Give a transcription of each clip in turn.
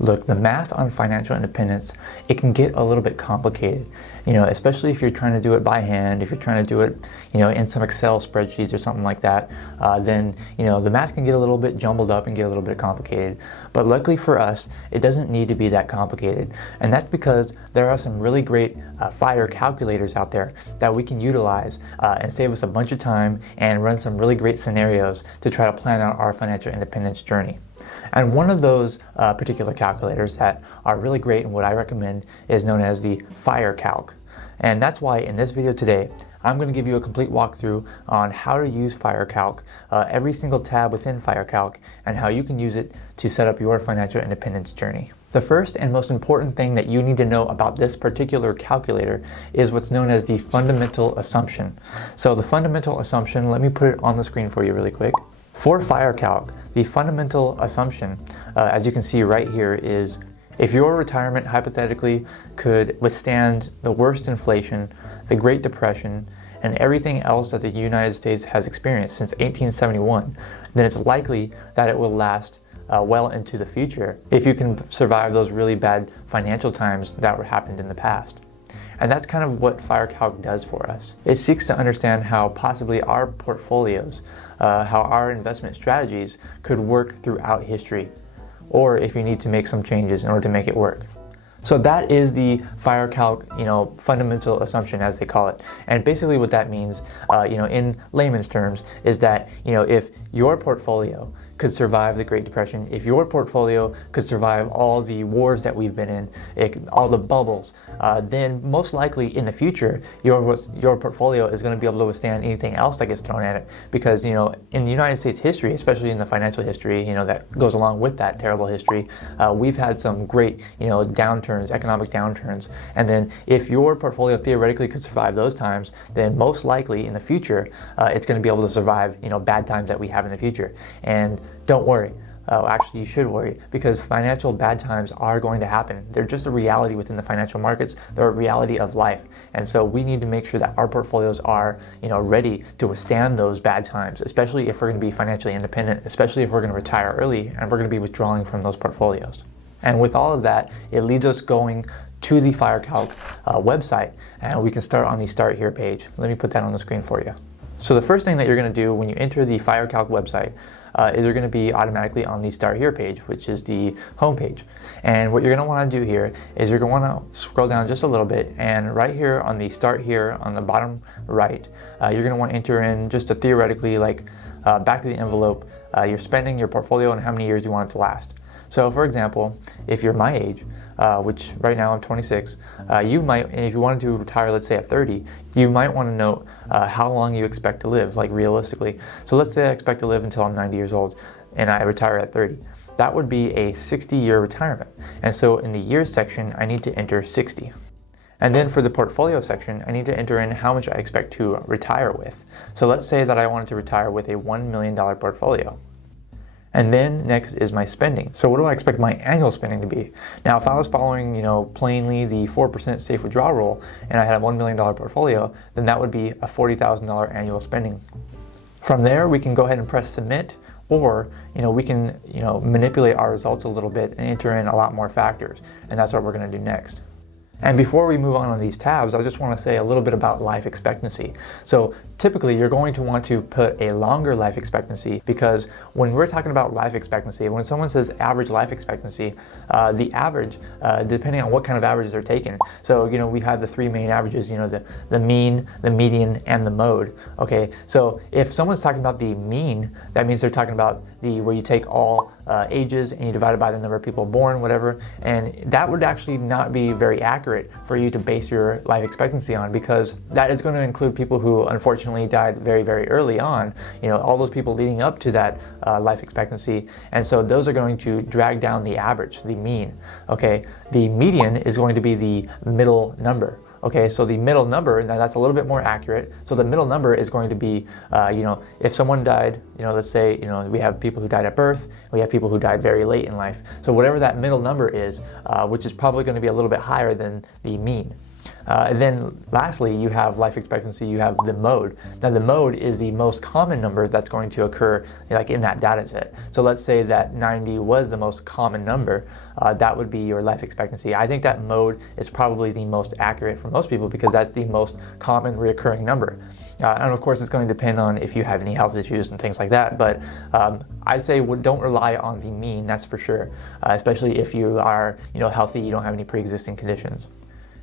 Look, the math on financial independence, it can get a little bit complicated, especially if you're trying to do it by hand, if you're trying to do it, in some Excel spreadsheets or something like that, then, the math can get a little bit jumbled up and get a little bit complicated. But luckily for us, it doesn't need to be that complicated. And that's because there are some really great FIRE calculators out there that we can utilize and save us a bunch of time and run some really great scenarios to try to plan out our financial independence journey. And one of those particular calculators that are really great and what I recommend is known as the FIRECalc. And that's why in this video today, I'm going to give you a complete walkthrough on how to use FIRECalc, every single tab within FIRECalc, and how you can use it to set up your financial independence journey. The first and most important thing that you need to know about this particular calculator is what's known as the fundamental assumption. So the fundamental assumption, let me put it on the screen for you really quick. For FIRECalc, the fundamental assumption, as you can see right here, is if your retirement hypothetically could withstand the worst inflation, the Great Depression, and everything else that the United States has experienced since 1871, then it's likely that it will last well into the future if you can survive those really bad financial times that happened in the past. And that's kind of what FIRECalc does for us. It seeks to understand how possibly our portfolios, how our investment strategies could work throughout history, or if you need to make some changes in order to make it work. So that is the FIRECalc, fundamental assumption, as they call it. And basically what that means, in layman's terms, is that, if your portfolio could survive the Great Depression, if your portfolio could survive all the wars that we've been in, all the bubbles, then most likely in the future, your portfolio is going to be able to withstand anything else that gets thrown at it. Because, in the United States history, especially in the financial history, that goes along with that terrible history, we've had some great, downturns, economic downturns. And then if your portfolio theoretically could survive those times, then most likely in the future, it's going to be able to survive, bad times that we have in the future. And don't worry. Actually, you should worry, because financial bad times are going to happen. They're just a reality within the financial markets. They're a reality of life. And so we need to make sure that our portfolios are, ready to withstand those bad times, especially if we're going to be financially independent, especially if we're going to retire early and we're going to be withdrawing from those portfolios. And with all of that, it leads us going to the FIRECalc website, and we can start on the Start Here page. Let me put that on the screen for you. So the first thing that you're going to do when you enter the FIRECalc website is you're going to be automatically on the Start Here page, which is the home page. And what you're going to want to do here is you're going to want to scroll down just a little bit, and right here on the Start Here on the bottom right, you're going to want to enter in just a theoretically, back of the envelope, your spending, your portfolio, and how many years you want it to last. So for example, if you're my age, which right now I'm 26, you might, if you wanted to retire, let's say at 30, you might want to note how long you expect to live, realistically. So let's say I expect to live until I'm 90 years old and I retire at 30. That would be a 60-year retirement. And so in the years section, I need to enter 60. And then for the portfolio section, I need to enter in how much I expect to retire with. So let's say that I wanted to retire with a $1 million portfolio. And then next is my spending. So what do I expect my annual spending to be? Now, if I was following, plainly the 4% safe withdrawal rule and I had a $1 million portfolio, then that would be a $40,000 annual spending. From there, we can go ahead and press submit, or, we can, manipulate our results a little bit and enter in a lot more factors. And that's what we're going to do next. And before we move on these tabs, I just want to say a little bit about life expectancy. So typically you're going to want to put a longer life expectancy, because when we're talking about life expectancy, when someone says average life expectancy, the average, depending on what kind of averages they're taking. So, we have the three main averages, the mean, the median, and the mode. Okay, so if someone's talking about the mean, that means they're talking about where you take all ages and you divide it by the number of people born, whatever, and that would actually not be very accurate for you to base your life expectancy on, because that is going to include people who unfortunately died very, very early on, all those people leading up to that life expectancy, and so those are going to drag down the average, the mean. Okay, the median is going to be the middle number. Okay, so the middle number, now that's a little bit more accurate. So the middle number is going to be, if someone died, let's say, we have people who died at birth, we have people who died very late in life. So whatever that middle number is, which is probably going to be a little bit higher than the mean. And then lastly, you have life expectancy, you have the mode. Now the mode is the most common number that's going to occur like in that data set. So let's say that 90 was the most common number, that would be your life expectancy. I think that mode is probably the most accurate for most people because that's the most common reoccurring number. And of course it's going to depend on if you have any health issues and things like that, but I'd say don't rely on the mean, that's for sure, especially if you are healthy, you don't have any pre-existing conditions.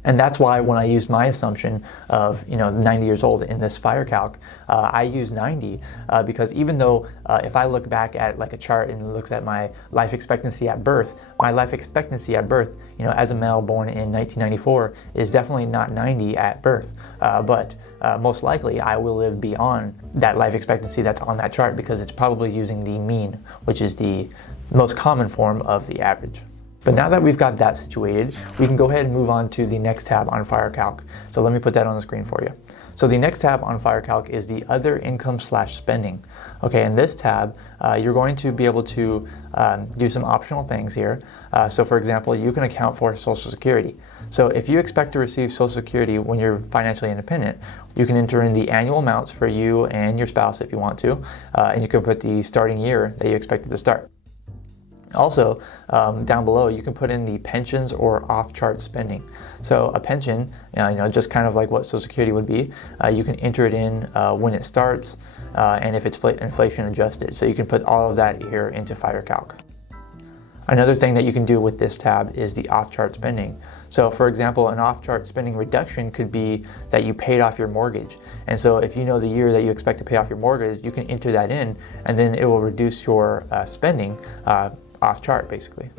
And that's why when I use my assumption of 90 years old in this FIRECalc, I use 90 because even though if I look back at like a chart and it looks at my life expectancy at birth, my life expectancy at birth, as a male born in 1994 is definitely not 90 at birth, but most likely I will live beyond that life expectancy that's on that chart because it's probably using the mean, which is the most common form of the average. But now that we've got that situated, we can go ahead and move on to the next tab on FIRECalc. So let me put that on the screen for you. So the next tab on FIRECalc is the other income/spending. Okay, in this tab, you're going to be able to do some optional things here. So for example, you can account for Social Security. So if you expect to receive Social Security when you're financially independent, you can enter in the annual amounts for you and your spouse if you want to, and you can put the starting year that you expected to start. Also, down below, you can put in the pensions or off-chart spending. So a pension, just kind of like what Social Security would be, you can enter it in when it starts and if it's inflation adjusted. So you can put all of that here into FIRECalc. Another thing that you can do with this tab is the off-chart spending. So for example, an off-chart spending reduction could be that you paid off your mortgage. And so if you know the year that you expect to pay off your mortgage, you can enter that in and then it will reduce your spending off-chart basically.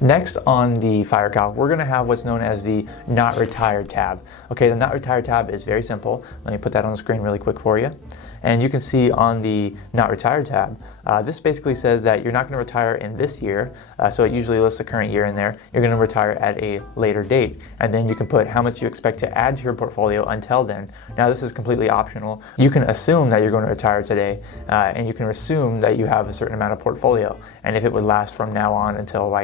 Next on the FIRECalc, we're going to have what's known as the Not Retired tab. Okay, the Not Retired tab is very simple. Let me put that on the screen really quick for you. And you can see on the Not Retired tab, this basically says that you're not going to retire in this year, so it usually lists the current year in there. You're going to retire at a later date, and then you can put how much you expect to add to your portfolio until then. Now this is completely optional. You can assume that you're going to retire today, and you can assume that you have a certain amount of portfolio, and if it would last from now on until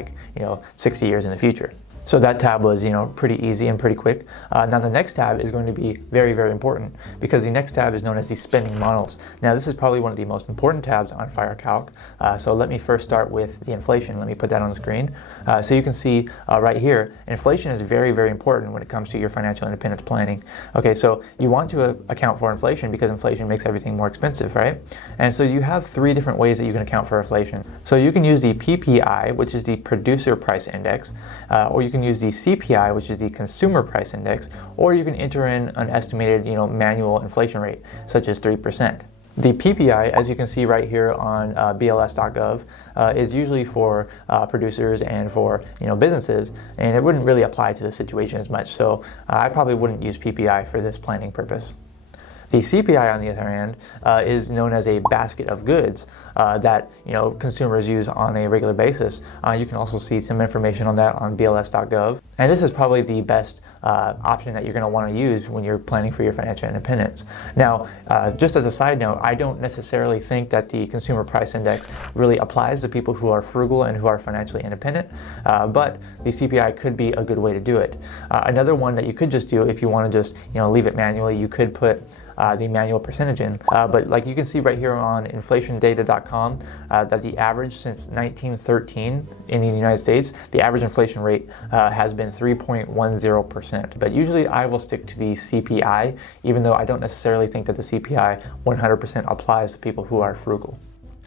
60 years in the future. So that tab was, pretty easy and pretty quick. Now the next tab is going to be very, very important because the next tab is known as the spending models. Now this is probably one of the most important tabs on FIRECalc. So let me first start with the inflation. Let me put that on the screen. So you can see right here, inflation is very, very important when it comes to your financial independence planning. Okay, so you want to account for inflation because inflation makes everything more expensive, right? And so you have three different ways that you can account for inflation. So you can use the PPI, which is the Producer Price Index, or you can use the CPI, which is the Consumer Price Index, or you can enter in an estimated, manual inflation rate, such as 3%. The PPI, as you can see right here on BLS.gov, is usually for producers and for businesses, and it wouldn't really apply to the situation as much. So I probably wouldn't use PPI for this planning purpose. The CPI, on the other hand, is known as a basket of goods that consumers use on a regular basis. You can also see some information on that on BLS.gov. And this is probably the best option that you're going to want to use when you're planning for your financial independence. Now, just as a side note, I don't necessarily think that the Consumer Price Index really applies to people who are frugal and who are financially independent, but the CPI could be a good way to do it. Another one that you could just do if you want to just leave it manually, you could put the manual percentage in. But like you can see right here on inflationdata.com that the average since 1913 in the United States, the average inflation rate has been 3.10%. But usually I will stick to the CPI, even though I don't necessarily think that the CPI 100% applies to people who are frugal.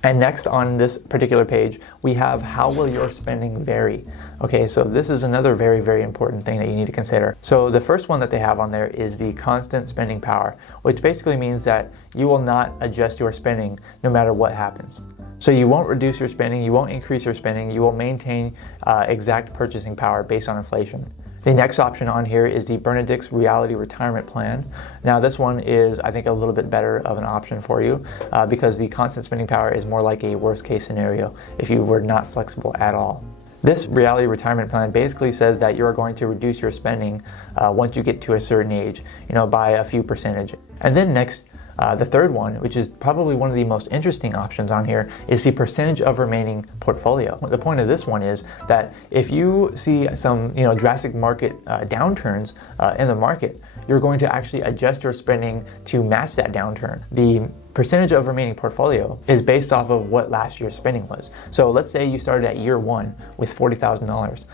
And next on this particular page, we have how will your spending vary? Okay, so this is another very, very important thing that you need to consider. So the first one that they have on there is the constant spending power, which basically means that you will not adjust your spending no matter what happens. So you won't reduce your spending, you won't increase your spending, you will maintain exact purchasing power based on inflation. The next option on here is the Bernadette's Reality Retirement Plan. Now this one is, I think, a little bit better of an option for you because the constant spending power is more like a worst case scenario if you were not flexible at all. This Reality Retirement Plan basically says that you're going to reduce your spending once you get to a certain age, by a few percentage. And then next, The third one, which is probably one of the most interesting options on here, is the percentage of remaining portfolio. The point of this one is that if you see some drastic market downturns in the market, you're going to actually adjust your spending to match that downturn. The percentage of remaining portfolio is based off of what last year's spending was. So let's say you started at year one with $40,000.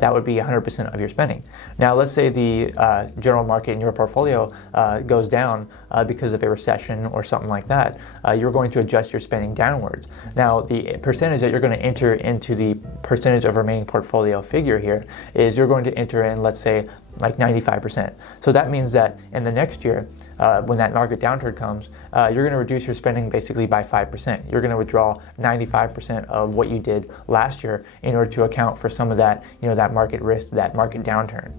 That would be 100% of your spending. Now let's say the general market in your portfolio goes down because of a recession or something like that. You're going to adjust your spending downwards. Now the percentage that you're going to enter into the percentage of remaining portfolio figure here is you're going to enter in, let's say, like 95%. So that means that in the next year, when that market downturn comes, you're going to reduce your spending basically by 5%. You're going to withdraw 95% of what you did last year in order to account for some of that, that market risk, that market downturn.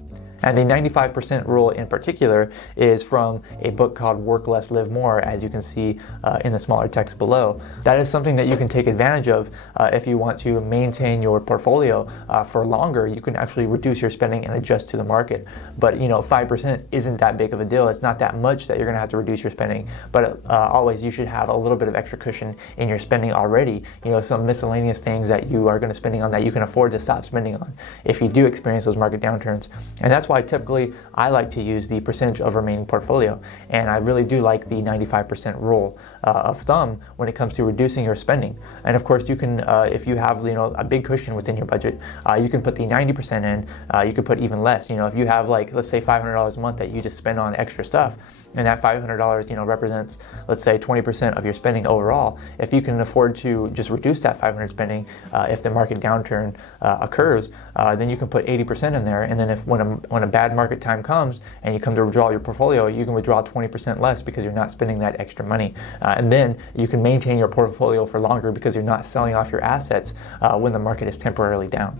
And the 95% rule in particular is from a book called Work Less, Live More, as you can see in the smaller text below. That is something that you can take advantage of if you want to maintain your portfolio for longer. You can actually reduce your spending and adjust to the market. But 5% isn't that big of a deal. It's not that much that you're going to have to reduce your spending. But always you should have a little bit of extra cushion in your spending already. Some miscellaneous things that you are going to spending on that you can afford to stop spending on if you do experience those market downturns. And that's why typically I like to use the percentage of remaining portfolio, and I really do like the 95% rule of thumb when it comes to reducing your spending. And of course you can, if you have a big cushion within your budget, you can put the 90% in. You can put even less. If you have let's say $500 a month that you just spend on extra stuff, and that $500 represents, let's say, 20% of your spending overall. If you can afford to just reduce that $500 spending if the market downturn occurs, then you can put 80% in there, and then if when a bad market time comes and you come to withdraw your portfolio, you can withdraw 20% less because you're not spending that extra money. And then you can maintain your portfolio for longer because you're not selling off your assets when the market is temporarily down.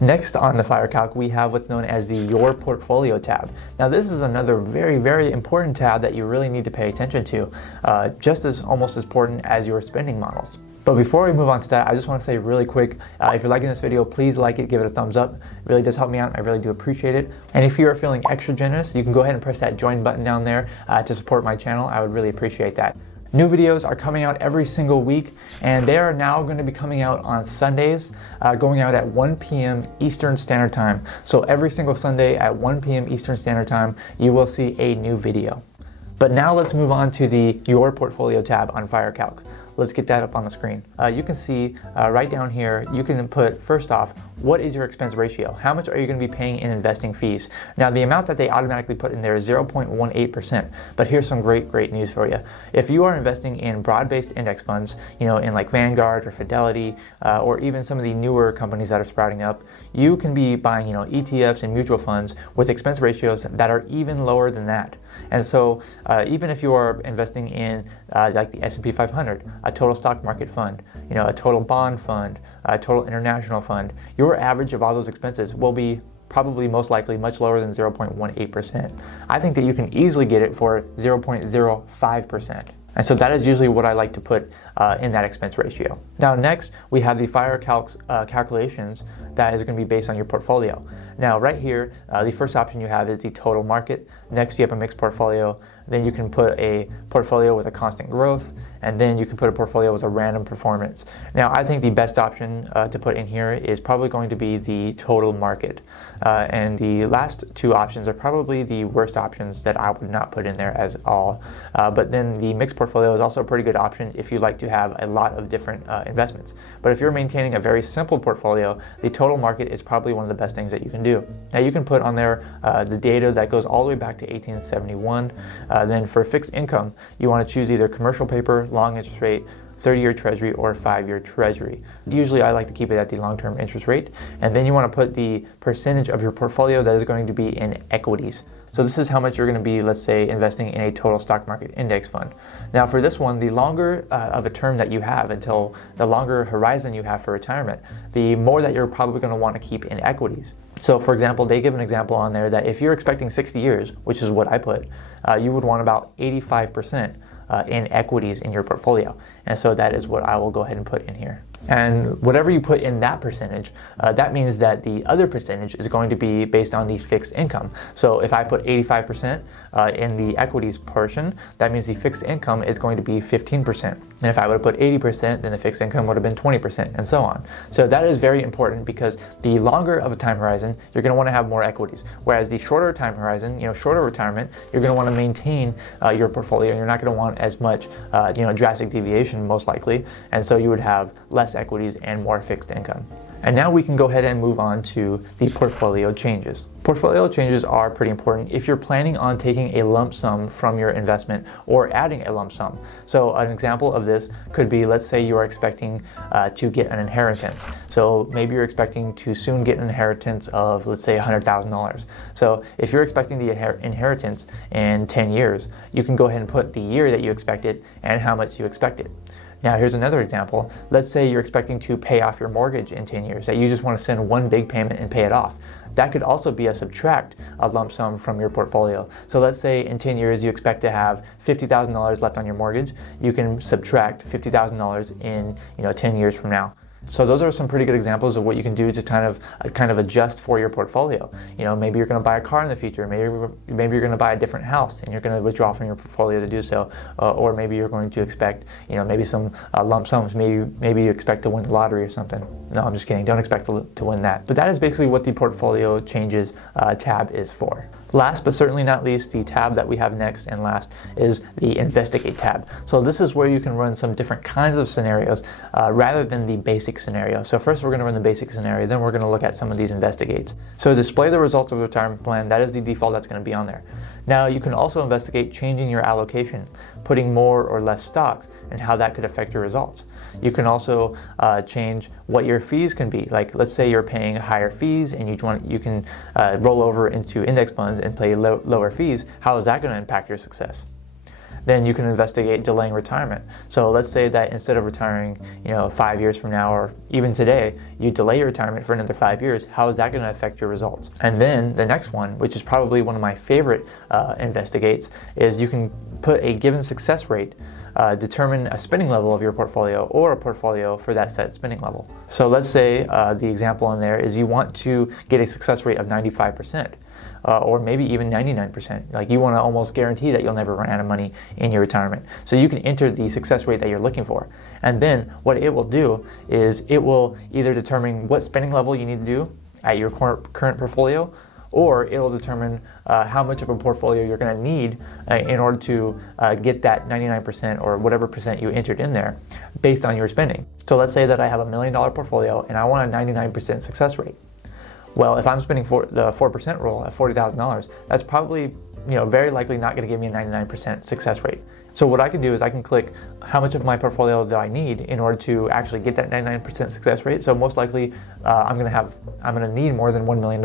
Next on the FIRECalc, we have what's known as the Your Portfolio tab. Now this is another very, very important tab that you really need to pay attention to, just as almost as important as your spending models. But before we move on to that, I just want to say really quick, if you're liking this video, please like it, give it a thumbs up. It really does help me out. I really do appreciate it. And if you are feeling extra generous, you can go ahead and press that join button down there to support my channel. I would really appreciate that. New videos are coming out every single week, and they are now going to be coming out on Sundays, going out at 1 p.m. Eastern Standard Time. So every single Sunday at 1 p.m. Eastern Standard Time, you will see a new video. But now let's move on to the Your Portfolio tab on FIRECalc. Let's get that up on the screen. You can see right down here, you can input, first off, what is your expense ratio? How much are you going to be paying in investing fees? Now, the amount that they automatically put in there is 0.18%, but here's some great news for you. If you are investing in broad-based index funds, in like Vanguard or Fidelity, or even some of the newer companies that are sprouting up, you can be buying, ETFs and mutual funds with expense ratios that are even lower than that. And so even if you are investing in like the S&P 500, a total stock market fund, a total bond fund, a total international fund, your average of all those expenses will be probably most likely much lower than 0.18%. I think that you can easily get it for 0.05%. And so that is usually what I like to put in that expense ratio. Now next, we have the FIRECalc calculations that is going to be based on your portfolio. Now right here, the first option you have is the total market. Next you have a mixed portfolio. Then you can put a portfolio with a constant growth, and then you can put a portfolio with a random performance. Now I think the best option to put in here is probably going to be the total market. And the last two options are probably the worst options that I would not put in there as all. But then the mixed portfolio is also a pretty good option if you like to have a lot of different investments. But if you're maintaining a very simple portfolio, the total market is probably one of the best things that you can do. Now you can put on there the data that goes all the way back to 1871. Then for fixed income, you want to choose either commercial paper, long interest rate, 30-year treasury, or 5-year treasury. Usually I like to keep it at the long-term interest rate. And then you want to put the percentage of your portfolio that is going to be in equities. So this is how much you're going to be, let's say, investing in a total stock market index fund. Now for this one, the longer of a term that you have, until the longer horizon you have for retirement, the more that you're probably going to want to keep in equities. So for example, they give an example on there that if you're expecting 60 years, which is what I put, you would want about 85% in equities in your portfolio. And so that is what I will go ahead and put in here. And whatever you put in that percentage, that means that the other percentage is going to be based on the fixed income. So if I put 85% in the equities portion, that means the fixed income is going to be 15%. And if I would have put 80%, then the fixed income would have been 20%, and so on. So that is very important, because the longer of a time horizon, you're going to want to have more equities. Whereas the shorter time horizon, shorter retirement, you're going to want to maintain your portfolio. You're not going to want as much, drastic deviation, most likely. And so you would have less equities and more fixed income. And now we can go ahead and move on to the portfolio changes. Portfolio changes are pretty important if you're planning on taking a lump sum from your investment or adding a lump sum. So an example of this could be, let's say you're expecting to get an inheritance. So maybe you're expecting to soon get an inheritance of, let's say, $100,000. So if you're expecting the inheritance in 10 years, you can go ahead and put the year that you expect it and how much you expect it. Now here's another example. Let's say you're expecting to pay off your mortgage in 10 years, that you just want to send one big payment and pay it off. That could also be a subtract a lump sum from your portfolio. So let's say in 10 years you expect to have $50,000 left on your mortgage. You can subtract $50,000 in 10 years from now. So those are some pretty good examples of what you can do to kind of adjust for your portfolio. Maybe you're going to buy a car in the future. Maybe you're going to buy a different house and you're going to withdraw from your portfolio to do so. Or maybe you're going to expect, maybe some lump sums. Maybe you expect to win the lottery or something. No, I'm just kidding. Don't expect to win that. But that is basically what the portfolio changes tab is for. Last but certainly not least, the tab that we have next and last is the Investigate tab. So this is where you can run some different kinds of scenarios rather than the basic scenario. So first we're going to run the basic scenario, then we're going to look at some of these investigates. So display the results of the retirement plan, that is the default that's going to be on there. Now you can also investigate changing your allocation, putting more or less stocks, and how that could affect your results. You can also change what your fees can be. Like, let's say you're paying higher fees and you can roll over into index funds and pay lower fees. How is that going to impact your success? Then you can investigate delaying retirement. So let's say that instead of retiring 5 years from now, or even today, you delay your retirement for another 5 years. How is that going to affect your results? And then the next one, which is probably one of my favorite investigates, is you can put a given success rate, determine a spending level of your portfolio or a portfolio for that set spending level. So let's say the example in there is you want to get a success rate of 95%. Or maybe even 99%. Like, you want to almost guarantee that you'll never run out of money in your retirement. So you can enter the success rate that you're looking for. And then what it will do is it will either determine what spending level you need to do at your current portfolio, or it will determine how much of a portfolio you're going to need in order to get that 99% or whatever percent you entered in there based on your spending. So let's say that I have $1 million portfolio and I want a 99% success rate. Well, if I'm spending the 4% rule at $40,000, that's probably very likely not going to give me a 99% success rate. So what I can do is I can click how much of my portfolio do I need in order to actually get that 99% success rate. So most likely I'm going to need more than $1 million.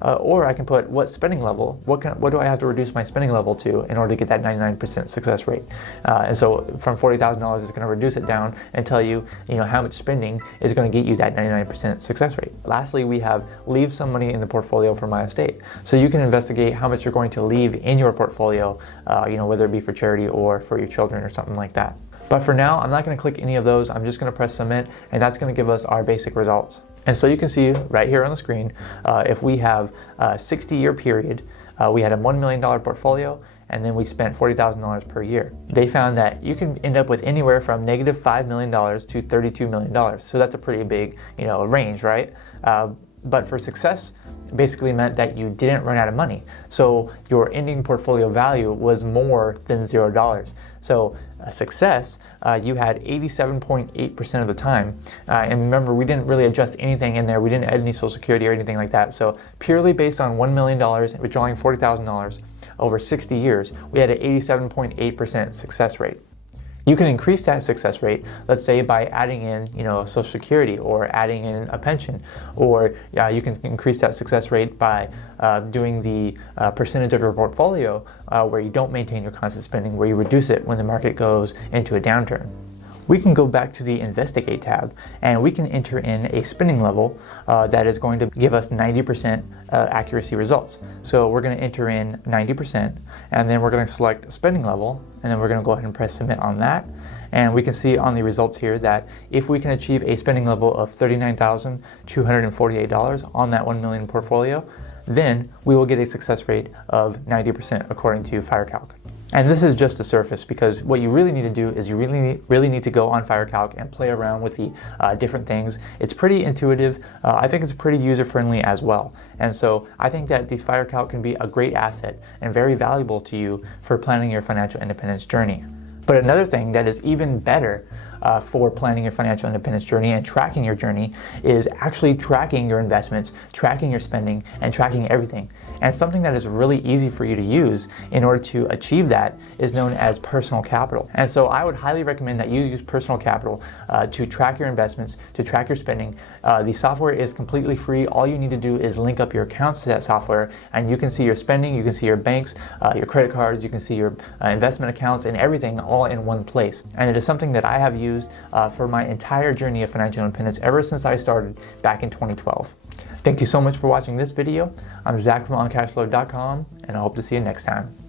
Or I can put what spending level, what do I have to reduce my spending level to in order to get that 99% success rate. And so from $40,000, it's going to reduce it down and tell you, how much spending is going to get you that 99% success rate. Lastly, we have leave some money in the portfolio for my estate. So you can investigate how much you're going to leave in your portfolio, whether it be for charity or for your children or something like that. But for now, I'm not going to click any of those. I'm just going to press submit, and that's going to give us our basic results. And so you can see right here on the screen, if we have a 60-year period, we had a $1 million portfolio, and then we spent $40,000 per year. They found that you can end up with anywhere from negative $5 million to $32 million. So that's a pretty big, range, right? But for success, basically meant that you didn't run out of money. So your ending portfolio value was more than $0. So success, you had 87.8% of the time. And remember, we didn't really adjust anything in there. We didn't add any Social Security or anything like that. So purely based on $1 million, withdrawing $40,000 over 60 years, we had an 87.8% success rate. You can increase that success rate, let's say by adding in, Social Security or adding in a pension, or you can increase that success rate by doing the percentage of your portfolio where you don't maintain your constant spending, where you reduce it when the market goes into a downturn. We can go back to the Investigate tab and we can enter in a spending level that is going to give us 90% accuracy results. So we're going to enter in 90% and then we're going to select spending level, and then we're going to go ahead and press submit on that. And we can see on the results here that if we can achieve a spending level of $39,248 on that 1 million portfolio, then we will get a success rate of 90% according to FIRECalc. And this is just the surface, because what you really need to do is you really need to go on FIRECalc and play around with the different things. It's pretty intuitive. I think it's pretty user-friendly as well. And so I think that these FIRECalc can be a great asset and very valuable to you for planning your financial independence journey. But another thing that is even better for planning your financial independence journey and tracking your journey is actually tracking your investments, tracking your spending, and tracking everything. And something that is really easy for you to use in order to achieve that is known as personal capital. And so I would highly recommend that you use personal capital to track your investments, to track your spending. The software is completely free. All you need to do is link up your accounts to that software, and you can see your spending, you can see your banks, your credit cards, you can see your investment accounts, and everything all in one place. And it is something that I have used for my entire journey of financial independence ever since I started back in 2012. Thank you so much for watching this video. I'm Zach from OnCashflow.com, and I hope to see you next time.